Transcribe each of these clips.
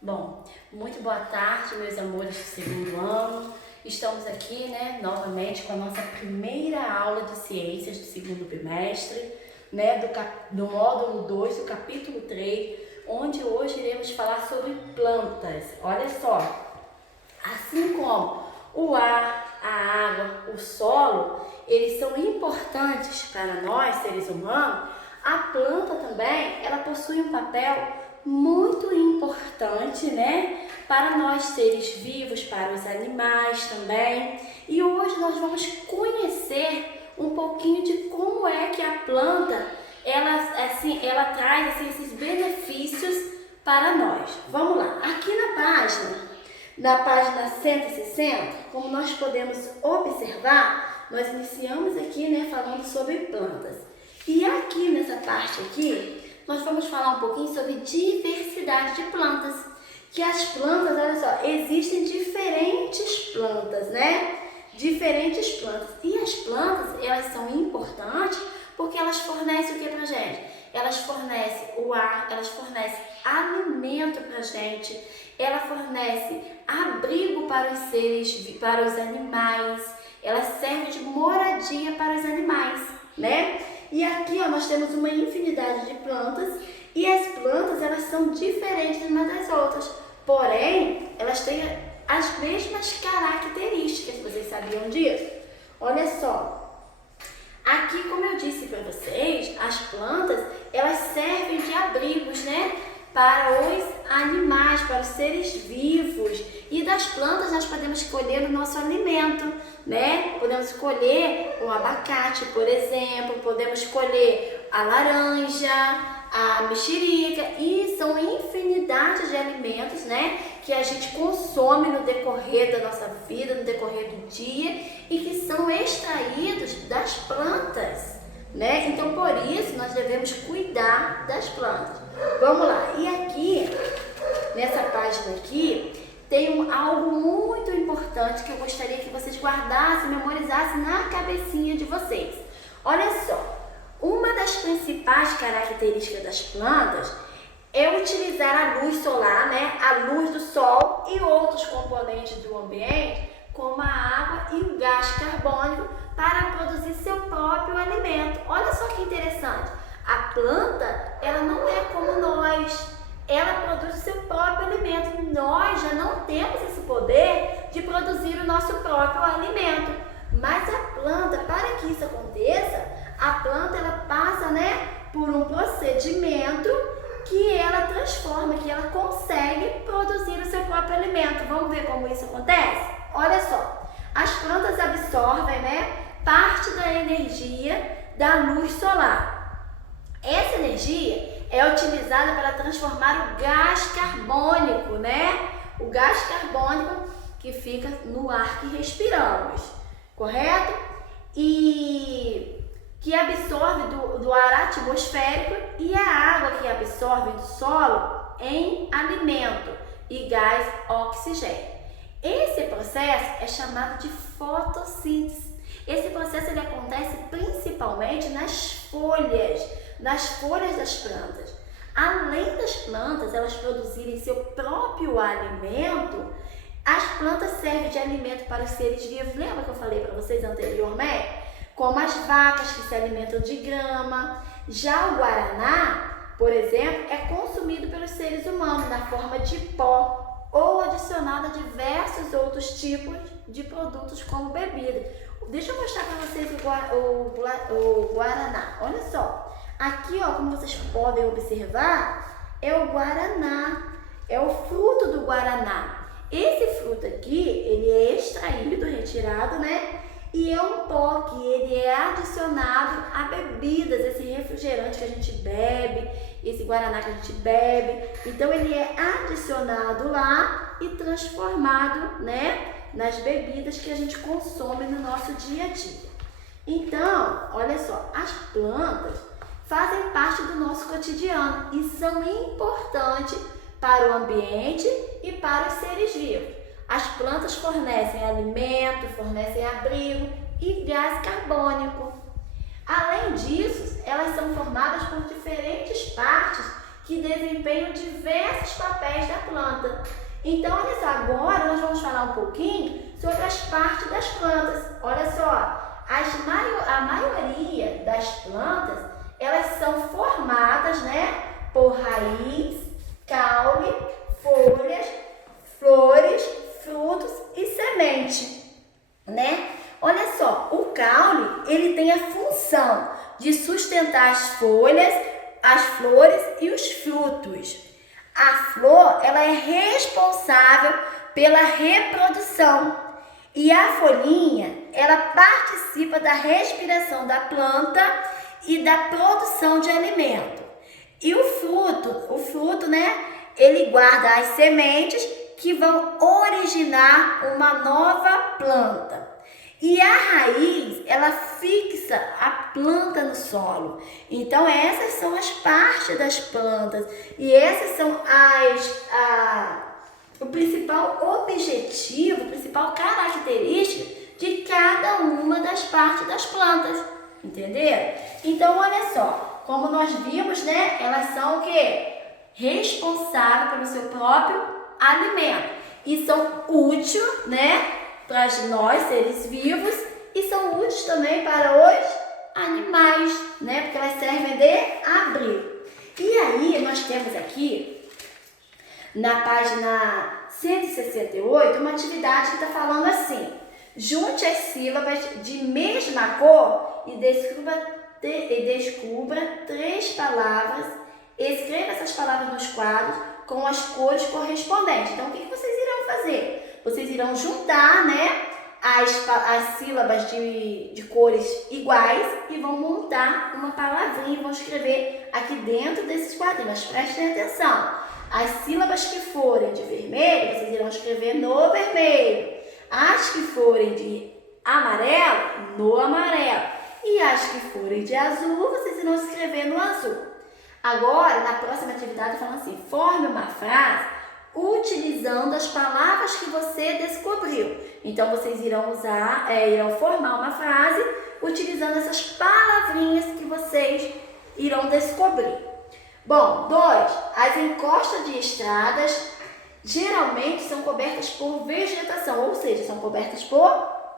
Bom, muito boa tarde, meus amores do segundo ano. Estamos aqui, novamente com a nossa primeira aula de ciências do segundo bimestre, do módulo 2, do capítulo 3, onde hoje iremos falar sobre plantas. Olha só, assim como o ar, a água, o solo, eles são importantes para nós, seres humanos, a planta também, ela possui um papel muito importante, para nós seres vivos, para os animais também. E hoje nós vamos conhecer um pouquinho de como é que a planta, ela traz esses benefícios para nós. Vamos lá, aqui na página 160, como nós podemos observar, nós iniciamos aqui, falando sobre plantas. E aqui nessa parte aqui, nós vamos falar um pouquinho sobre diversidade de plantas. Que as plantas, olha só, existem diferentes plantas, Diferentes plantas. E as plantas, elas são importantes porque elas fornecem o que pra gente? Elas fornecem o ar, elas fornecem alimento pra gente, ela fornece abrigo para os seres, para os animais, ela serve de moradia para os animais, E aqui, ó, nós temos uma infinidade de plantas e as plantas, elas são diferentes umas das outras, porém, elas têm as mesmas características. Vocês sabiam disso? Olha só, aqui, como eu disse para vocês, as plantas, elas servem de abrigos, para os animais, para os seres vivos. E das plantas nós podemos escolher o nosso alimento, Podemos escolher o abacate, por exemplo, podemos escolher a laranja, a mexerica, e são infinidade de alimentos, que a gente consome no decorrer da nossa vida, no decorrer do dia, e que são extraídos das plantas, Então, por isso, nós devemos cuidar das plantas. Vamos lá, e aqui, nessa página aqui, tem algo muito importante que eu gostaria que vocês guardassem, memorizassem na cabecinha de vocês. Olha só, uma das principais características das plantas é utilizar a luz solar, a luz do sol e outros componentes do ambiente, como a água e o gás carbônico, para produzir seu próprio alimento. Olha só que interessante, a planta, ela não é como nós, ela produz o seu próprio alimento. Nós já não temos esse poder de produzir o nosso próprio alimento, mas a planta, para que isso aconteça, a planta, ela passa, por um procedimento que ela transforma, que ela consegue produzir o seu próprio alimento. Vamos ver como isso acontece? Olha só, as plantas absorvem, parte da energia da luz solar. Essa energia é utilizada para transformar o gás carbônico, O gás carbônico que fica no ar que respiramos, correto? E que absorve do ar atmosférico, e a água que absorve do solo em alimento e gás oxigênio. Esse processo é chamado de fotossíntese. Esse processo ele acontece principalmente nas folhas das plantas. Além das plantas elas produzirem seu próprio alimento, as plantas servem de alimento para os seres vivos. Lembra que eu falei para vocês anteriormente? Como as vacas, que se alimentam de grama. Já o guaraná, por exemplo, é consumido pelos seres humanos na forma de pó ou adicionado a diversos outros tipos de produtos como bebida. Deixa eu mostrar para vocês o guaraná. Olha só, aqui, ó, como vocês podem observar, é o guaraná, é o fruto do guaraná. Esse fruto aqui, ele é extraído, retirado, E é um pó que ele é adicionado a bebidas, esse refrigerante que a gente bebe, esse guaraná que a gente bebe. Então, ele é adicionado lá e transformado, nas bebidas que a gente consome no nosso dia a dia. Então, olha só, as plantas fazem parte do nosso cotidiano e são importantes para o ambiente e para os seres vivos. As plantas fornecem alimento, fornecem abrigo e gás carbônico. Além disso, elas são formadas por diferentes partes que desempenham diversos papéis da planta. Então, olha só, agora nós vamos falar um pouquinho sobre as partes das plantas. Olha só, a maioria das plantas, elas são formadas, né, por raiz, caule, folhas, flores, frutos e semente, né? Olha só, o caule, ele tem a função de sustentar as folhas, as flores e os frutos. A flor, ela é responsável pela reprodução e a folhinha, ela participa da respiração da planta e da produção de alimento. E o fruto, né, ele guarda as sementes que vão originar uma nova planta. E a raiz, ela fixa a planta no solo. Então, essas são as partes das plantas. E essas são o principal objetivo, a principal característica de cada uma das partes das plantas. Entenderam? Então, olha só, como nós vimos, né? Elas são o quê? Responsáveis pelo seu próprio alimento. E são úteis, né, para nós, seres vivos, e são úteis também para os animais, né? Porque elas servem de abrigo. E aí, nós temos aqui, na página 168, uma atividade que está falando assim: junte as sílabas de mesma cor e descubra 3 palavras. Escreva essas palavras nos quadros com as cores correspondentes. Então, o que vocês irão fazer? Vocês irão juntar, né, as sílabas de cores iguais e vão montar uma palavrinha e vão escrever aqui dentro desses quadrinhos. Prestem atenção. As sílabas que forem de vermelho, vocês irão escrever no vermelho. As que forem de amarelo, no amarelo. E as que forem de azul, vocês irão escrever no azul. Agora, na próxima atividade, falando assim: forme uma frase utilizando as palavras que você descobriu. Então, vocês irão formar uma frase utilizando essas palavrinhas que vocês irão descobrir. Bom, 2. As encostas de estradas geralmente são cobertas por vegetação, ou seja, são cobertas por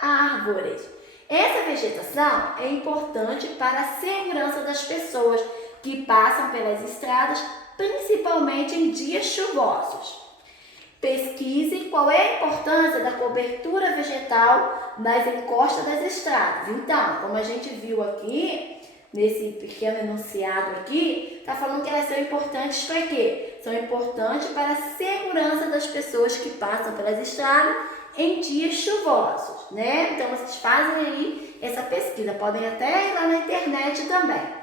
árvores. Essa vegetação é importante para a segurança das pessoas que passam pelas estradas, principalmente em dias chuvosos. Pesquise qual é a importância da cobertura vegetal nas encostas das estradas. Então, como a gente viu aqui, nesse pequeno enunciado aqui, está falando que elas são importantes para quê? São importantes para a segurança das pessoas que passam pelas estradas em dias chuvosos, né? Então, vocês fazem aí essa pesquisa. Podem até ir lá na internet também.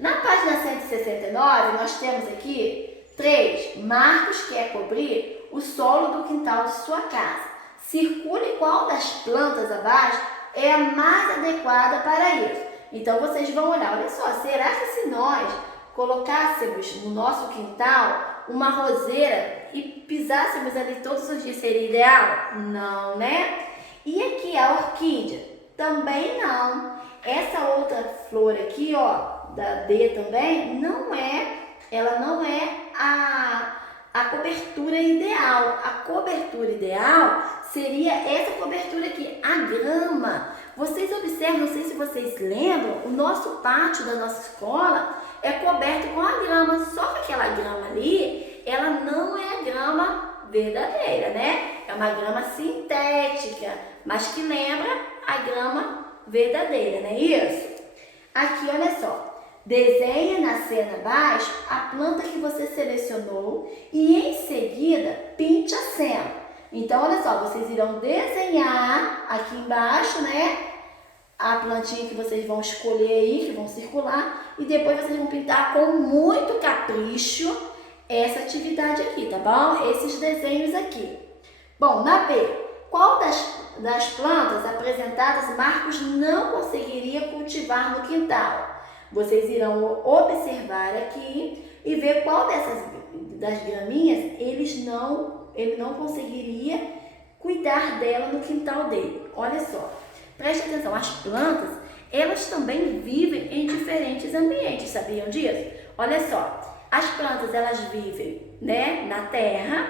Na página 169, nós temos aqui 3 marcos que é cobrir o solo do quintal de sua casa. Circule qual das plantas abaixo é a mais adequada para isso. Então, vocês vão olhar, olha só, será que se nós colocássemos no nosso quintal uma roseira e pisássemos ali todos os dias, seria ideal? Não, né? E aqui a orquídea? Também não. Essa outra flor aqui, ó, da D também, ela não é a cobertura ideal. A cobertura ideal seria essa cobertura aqui, a grama. Vocês observam, não sei se vocês lembram, o nosso pátio da nossa escola é coberto com a grama, só que aquela grama ali, ela não é a grama verdadeira, né? É uma grama sintética, mas que lembra a grama verdadeira, não é isso? Aqui, olha só. Desenhe na cena abaixo a planta que você selecionou e em seguida pinte a cena. Então, olha só, vocês irão desenhar aqui embaixo, né, a plantinha que vocês vão escolher aí, que vão circular, e depois vocês vão pintar com muito capricho essa atividade aqui, tá bom? Esses desenhos aqui. Bom, na B, qual das plantas apresentadas Marcos não conseguiria cultivar no quintal? Vocês irão observar aqui e ver qual das graminhas ele não conseguiria cuidar dela no quintal dele. Olha só, preste atenção, as plantas, elas também vivem em diferentes ambientes, sabiam disso? Olha só, As plantas, elas vivem, né, na terra,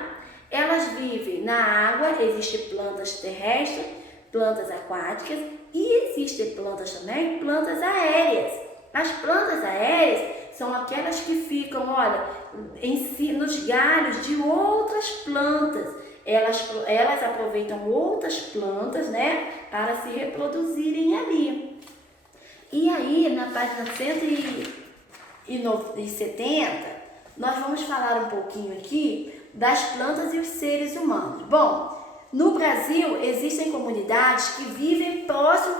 elas vivem na água, existem plantas terrestres, plantas aquáticas e existem plantas também, plantas aéreas. As plantas aéreas são aquelas que ficam, olha, nos galhos de outras plantas. Elas aproveitam outras plantas, né, para se reproduzirem ali. E aí, na página 170, nós vamos falar um pouquinho aqui das plantas e os seres humanos. Bom, no Brasil existem comunidades que vivem próximo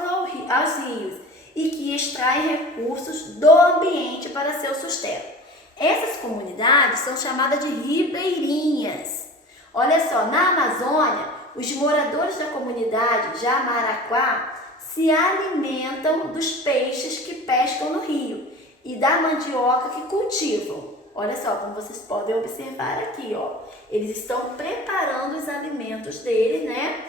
aos rios e que extraem recursos do ambiente para seu sustento. Essas comunidades são chamadas de ribeirinhas. Olha só, na Amazônia, os moradores da comunidade Jamaraquá se alimentam dos peixes que pescam no rio e da mandioca que cultivam. Olha só, como vocês podem observar aqui, ó, eles estão preparando os alimentos deles, né?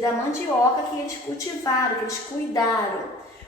Da mandioca que eles cultivaram, que eles cuidaram.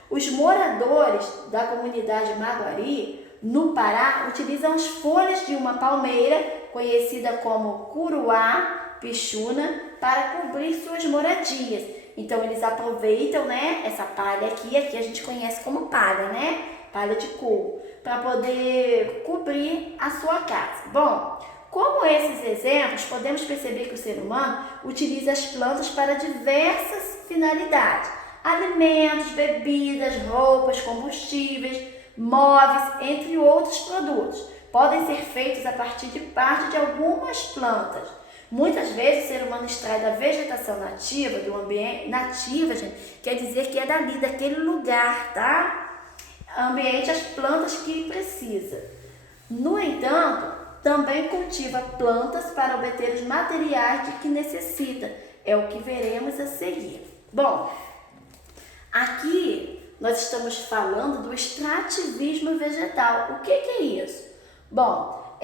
Os moradores da comunidade Maguari, no Pará, utilizam as folhas de uma palmeira, conhecida como curuá pichuna, para cobrir suas moradias. Então, eles aproveitam, né, essa palha aqui a gente conhece como palha, né? Palha de couro, para poder cobrir a sua casa. Bom, como esses exemplos, podemos perceber que o ser humano utiliza as plantas para diversas finalidades. Alimentos, bebidas, roupas, combustíveis, móveis, entre outros produtos. Podem ser feitos a partir de parte de algumas plantas. Muitas vezes o ser humano extrai da vegetação nativa, do ambiente, nativa, gente, quer dizer que é dali, daquele lugar, tá? Ambiente, as plantas que precisa. No entanto, também cultiva plantas para obter os materiais de que necessita. É o que veremos a seguir. Bom, aqui nós estamos falando do extrativismo vegetal. O que é isso? Bom,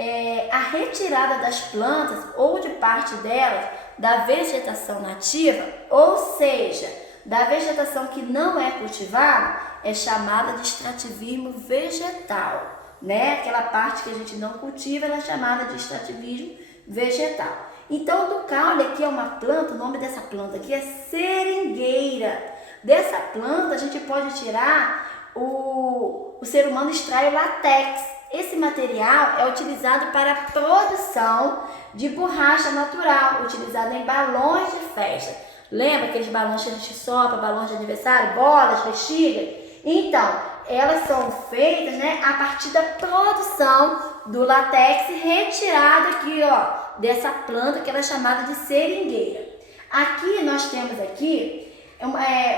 a retirada das plantas ou de parte delas da vegetação nativa, ou seja, da vegetação que não é cultivada, é chamada de extrativismo vegetal, né? Aquela parte que a gente não cultiva, ela é chamada de extrativismo vegetal. Então, do caule aqui é uma planta, o nome dessa planta aqui é seringueira. Dessa planta a gente pode tirar, o ser humano extrai o látex. Esse material é utilizado para a produção de borracha natural, utilizada em balões de festa. Lembra aqueles balões que a gente sopra, balões de aniversário, bolas, bexiga? Então, elas são feitas, né, a partir da produção do látex retirado aqui, ó, dessa planta que ela é chamada de seringueira. Aqui nós temos aqui,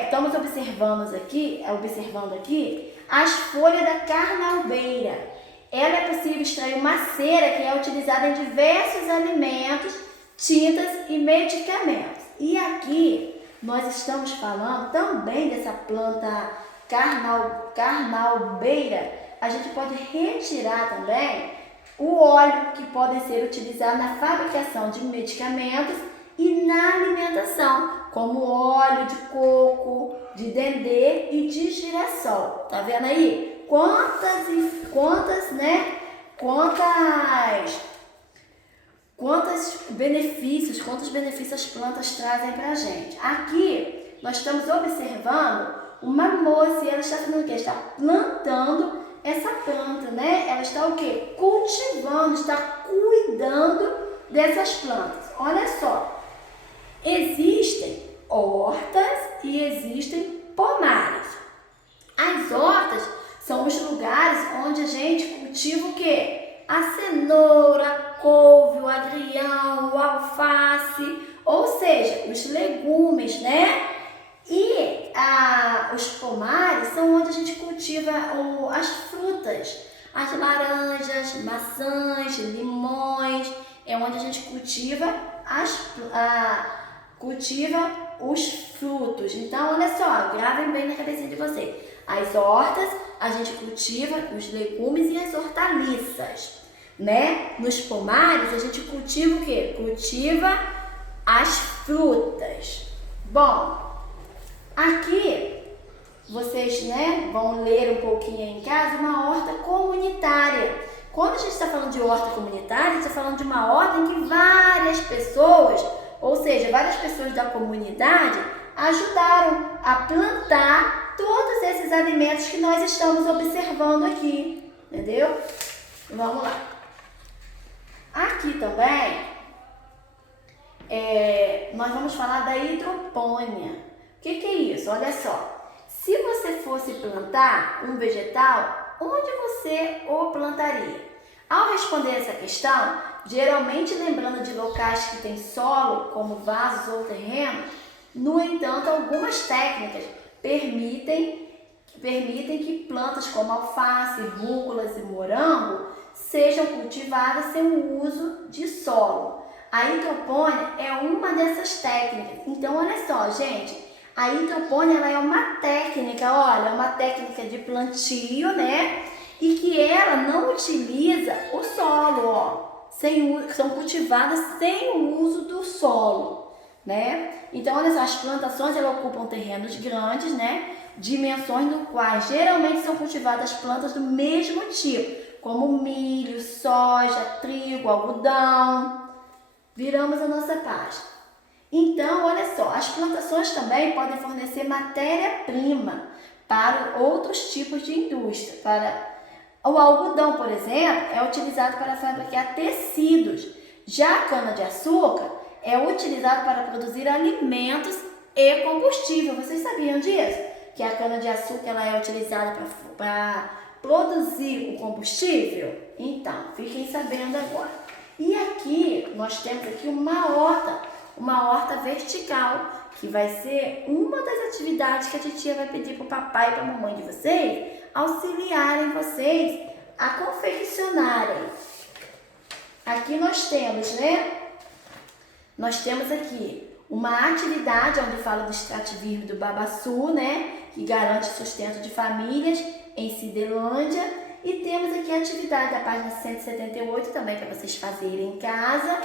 estamos observando aqui as folhas da carnalbeira. Ela é possível extrair uma cera que é utilizada em diversos alimentos, tintas e medicamentos. E aqui nós estamos falando também dessa planta carnalbeira. A gente pode retirar também o óleo que pode ser utilizado na fabricação de medicamentos e na alimentação, como óleo de coco, de dendê e de girassol. Tá vendo aí? Quantos benefícios as plantas trazem para a gente. Aqui nós estamos observando uma moça e ela está fazendo o quê? Está plantando essa planta, né? Ela está o quê? Cultivando, está cuidando dessas plantas. Olha só, existem hortas e existem pomares. As hortas são os lugares onde a gente cultiva o quê? A cenoura, a couve, o agrião, o alface, ou seja, os legumes, né? E os pomares são onde a gente cultiva as frutas, as laranjas, maçãs, limões, é onde a gente cultiva os frutos. Então, olha só, gravem bem na cabecinha de vocês. As hortas, a gente cultiva os legumes e as hortaliças, né? Nos pomares, a gente cultiva o quê? Cultiva as frutas. Bom, aqui vocês, né, vão ler um pouquinho em casa uma horta comunitária, Quando a gente está falando de horta comunitária, a gente está falando de uma horta em que várias pessoas, ou seja, várias pessoas da comunidade, ajudaram a plantar todos esses alimentos que nós estamos observando aqui, entendeu? Vamos lá. Aqui também, nós vamos falar da hidropônia. O que é isso? Olha só, se você fosse plantar um vegetal, onde você o plantaria? Ao responder essa questão, geralmente lembrando de locais que têm solo, como vasos ou terrenos, no entanto, algumas técnicas permitem que plantas como alface, rúculas e morango sejam cultivadas sem o uso de solo. A hidropônia é uma dessas técnicas. Então, olha só, gente, a hidropônia ela é uma técnica, olha, uma técnica de plantio, né? E que ela não utiliza o solo, ó, são cultivadas sem o uso do solo, né? Então, olha só, as plantações elas ocupam terrenos grandes, né? Dimensões no quais geralmente são cultivadas plantas do mesmo tipo, como milho, soja, trigo, algodão. Viramos a nossa página. Então, olha só, as plantações também podem fornecer matéria-prima para outros tipos de indústria. O algodão, por exemplo, é utilizado para fabricar tecidos. Já a cana-de-açúcar é utilizado para produzir alimentos e combustível. Vocês sabiam disso? Que a cana-de-açúcar ela é utilizada para produzir o combustível? Então, fiquem sabendo agora. E aqui, nós temos aqui uma horta vertical, que vai ser uma das atividades que a titia vai pedir para o papai e para a mamãe de vocês auxiliarem vocês a confeccionarem. Aqui nós temos, né? Nós temos aqui uma atividade onde fala do extrativismo do babaçu, né? Que garante sustento de famílias em Cidelândia. E temos aqui a atividade da página 178 também para vocês fazerem em casa.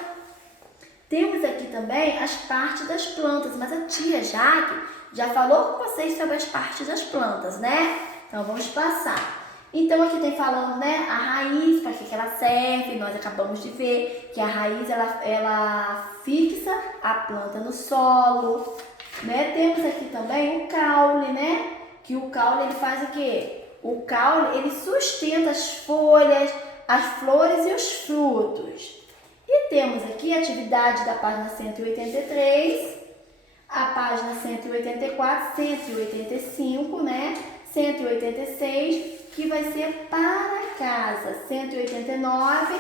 Temos aqui também as partes das plantas, mas a tia Jaque já falou com vocês sobre as partes das plantas, né? Então vamos passar. Então aqui tem falando, né, a raiz, para que ela serve. Nós acabamos de ver que a raiz ela fixa a planta no solo, né? Temos aqui também o caule, né? Que o caule ele faz o quê? O caule ele sustenta as folhas, as flores e os frutos. E temos aqui a atividade da página 183, a página 184, 185, né? 186, que vai ser para casa, 189,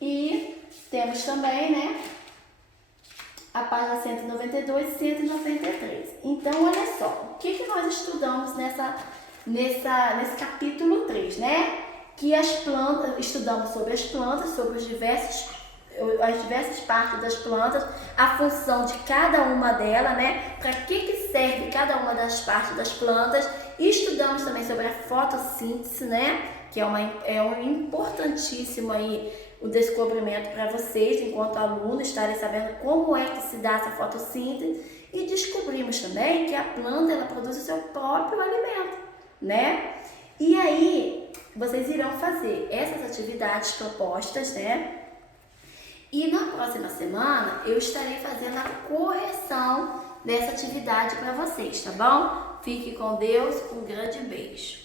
e temos também, né, a página 192 e 193. Então, olha só, o que nós estudamos nesse capítulo 3, né? Que as plantas, estudamos sobre as plantas, sobre as diversas partes das plantas, a função de cada uma delas, né? Para que serve cada uma das partes das plantas. E estudamos também sobre a fotossíntese, né? Que é um importantíssimo aí o descobrimento para vocês, enquanto alunos, estarem sabendo como é que se dá essa fotossíntese. E descobrimos também que a planta ela produz o seu próprio alimento, né? E aí, vocês irão fazer essas atividades propostas, né? E na próxima semana, eu estarei fazendo a correção dessa atividade para vocês, tá bom? Fique com Deus, um grande beijo.